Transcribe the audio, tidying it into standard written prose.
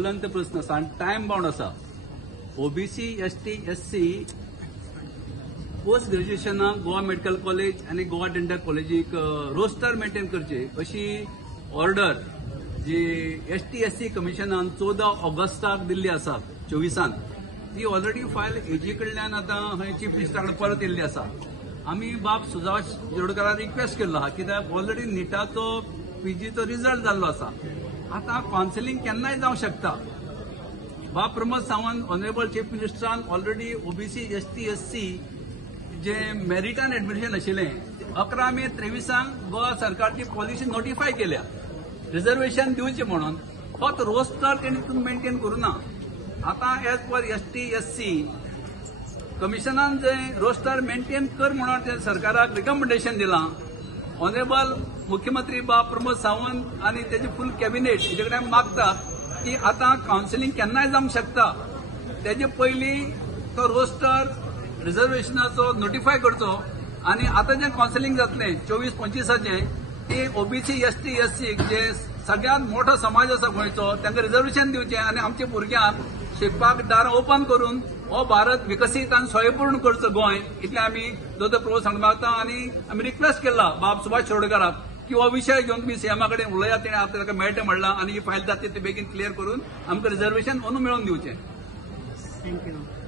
ज्वलंत प्रश्न आसा आनी टायम बाउंड आसा. ओबीसी एसटी एससी पोस्ट ग्रॅज्युएशनाक गोवा मेडिकल कॉलेज आनी गोवा डेंटल कॉलेजीक रोस्टर मेंटेन करचे अशी ऑर्डर जी एसटी एससी कमिशनान 14 ऑगस्टाक दिल्ली आसा 24 ती ऑलरेडी फायल एजी कडल्यान आतां चीफ मिनिस्टरा कडेन परत येल्ली आसा. आमी बाब सुजाश शिरोडकराक रिक्वेस्ट केल्लो आहा कित्याक ऑलरेडी निटाचो पीजीचो रिजल्ट जाल्लो आसा. आता काउन्सिलिंग केन्नाय जावंक शकता. बाब प्रमोद सावंत ऑनरेबल चीफ मिनिस्टरान ऑलरेडी ओबीसी एसटी एससी जे मेरिटान एडमिशन आशिल्लें 11 मे 23 गोवा सरकारची पॉलिसी नोटिफाय केल्या रिझर्वेशन दिवचे म्हणून. फक्त रोस्टर तेणी मेंटेन करूना. आता एज पर एसटी एससी कमिशनान जे रोस्टर मेंटेन कर म्हणून ते सरकाराक रिकमेंडेशन दिलां. ऑनरेबल मुख्यमंत्री बाब प्रमोद सावंत आणि त्याचे फुल कॅबिनेट हेजे कडेन मागतात की आता काउन्सिलिंग केन्नाय जावंक शकता. तेजे पयलीं तो रोस्टर रिझर्वेशनाचो नोटिफाय करचो आणि आता जे काउन्सिलिंग जातलें 24-25 ते ओबीसी एसटी एससी जे सगळ्यात मोठो समाज आसा गोंयचो तांकां रिझर्वेशन दिवचें आणि आमच्या भुरग्यांक शिकपाक दारां ओपन करून हो भारत विकसीत आणि स्वयंपूर्ण करचो गोंय इतलें आमी दोतोर प्रभू सांगूंक मागता. आनी आमी रिक्वेस्ट केला बाब सुभाष शिरोडकराक की हो विषय घेवन तुमी सीएमा कडेन उलयात. तेणें आतां ताका मेळटा म्हणलां आनी ही फायल जाता ती बेगीन क्लियर करून आमकां रिझर्वेशन अंदू मेळोवन दिवचें. थँक्यू.